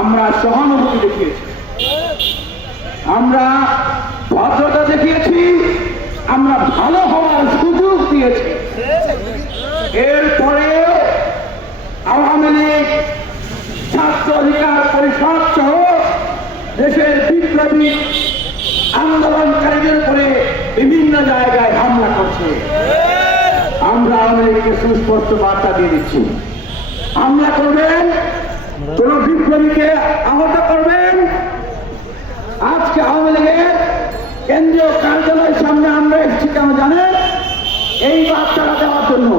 আমরা সহানুভূতি দেখিয়েছি। আমরা ভদ্রতা দেখিয়েছি, আমরা ভালো হওয়ার সুযোগ দিয়েছি। এরপরে আওয়ামী লীগ, ছাত্র অধিকার পরিষদ সহ দেশের বিপ্লবী আন্দোলনকারীদের উপরে বিভিন্ন জায়গায় হামলা করছে। আমরা লীগকে সুস্পষ্ট বার্তা দিয়ে দিচ্ছি। হামলা করবেন, কোন বিপ্লবীকে আহত করবেন। আজকে আওয়ামী লীগের কেন্দ্রীয় কার্যালয়ের সামনে আমরা এসেছি, কেন জানেন? এই বার্তাটা দেওয়ার জন্য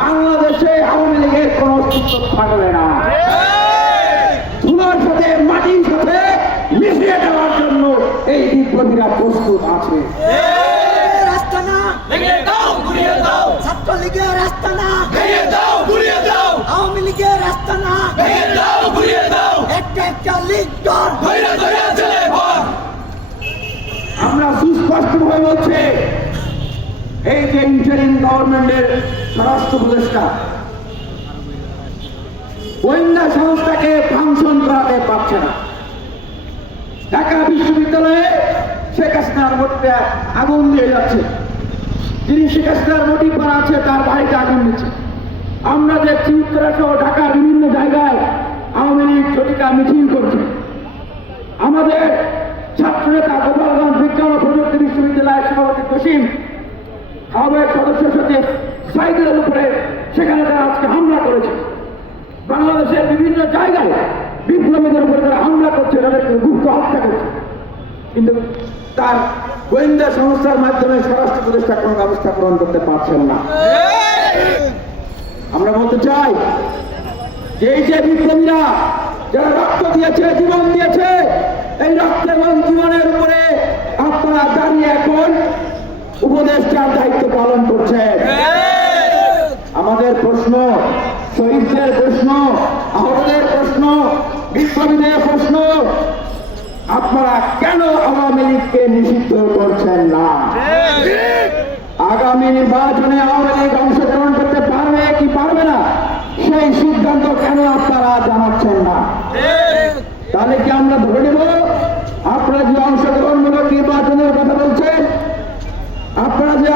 বাংলাদেশে আওয়ামী লীগের কোন অস্তিত্ব থাকবে না। ধুলোর সাথে, মাটির সাথে মিশিয়ে দেওয়ার জন্য এই বিপ্লবীরা প্রস্তুত আছে রাস্তা না ভেঙে দাও ঘুরিয়ে দাও ছাত্রলীগের রাস্তা না। ভেঙে দাও ঘুরিয়ে দাও। আওয়ামী লীগের রাস্তা না। ভেঙে দাও ঘুরিয়ে দাও। একটা একটা লীগ দল। ধৈর্য ধরে চলে ভর আমরা সুস্পষ্ট ভাবে বলছি এই যে ইন্টারিম গভর্নমেন্টের স্বরাষ্ট্র উপদেষ্টা গোয়েন্দা সংস্থাকে ফাংশন করাতে পারছে না। ঢাকা বিশ্ববিদ্যালয়ে শেখ হাসিনার মোটে আগুন দিয়ে যাচ্ছে। যিনি শেখ হাসিনার মোটিভ করা আছে, তার বাড়িতে আগুন দিচ্ছে আমরা দেখছি উত্তরা সহ ঢাকার বিভিন্ন জায়গায় আওয়ামী লীগ চটিকা মিছিল করছে, আমাদের ছাত্রনেতা গোপালগঞ্জ বিজ্ঞান ও প্রযুক্তি বিশ্ববিদ্যালয়ের সভাপতি জসিম আহ্বায়ক সদস্য সচিব সাইকেলের উপরে সেখানে তারা আজকে হামলা করেছে। বাংলাদেশের বিভিন্ন জায়গায় বিপ্লবীদের উপরে তারা হামলা করছে, তাদেরকে গুপ্ত হত্যা করছে। কিন্তু তার গোয়েন্দা সংস্থার মাধ্যমে স্বরাষ্ট্র প্রতিষ্ঠা কোনো ব্যবস্থা গ্রহণ করতে পারছেন না। আমরা বলতে চাই যে এই যে বিপ্লবীরা যারা রক্ত দিয়েছে, জীবন দিয়েছে, এই রক্ত এবং জীবনের উপরে আপনারা দাঁড়িয়ে এখন উপদেষ্টার দায়িত্ব পালন করছেন আমাদের প্রশ্ন শহীদদের প্রশ্ন আহতদের প্রশ্ন বিপ্লবীদের প্রশ্ন আপনারা কেন আওয়ামী লীগকে নিষিদ্ধ করছেন না। আগামী নির্বাচনে আওয়ামী লীগ অংশগ্রহণ করতে পারবে কি পারবে না, সেই সিদ্ধান্ত কেন আপনারা জানাচ্ছেন না? তাহলে কি আমরা ধরে নেব? আপনারা যে অংশগ্রহণমূলক নির্বাচনের কথা বলছেন, আপনারা যে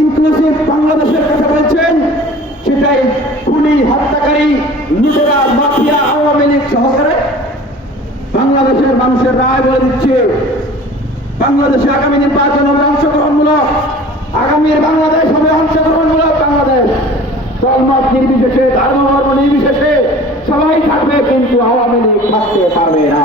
ইনক্লুসিভ বাংলাদেশের কথা বলছেন, সেটাই খুনি, হত্যাকারী, লুটেরা, মাফিয়া, আওয়ামী লীগ সহকারে বাংলাদেশের মানুষের রায় বলে দিচ্ছে। বাংলাদেশে আগামী নির্বাচন হবে অংশগ্রহণমূলক, আগামীর বাংলাদেশ হবে অংশগ্রহণমূলক বাংলাদেশ। দলমত নির্বিশেষে ধর্মবর্ম নির্বিশেষে সবাই থাকবে, কিন্তু আওয়ামী লীগ থাকতে পারবে না।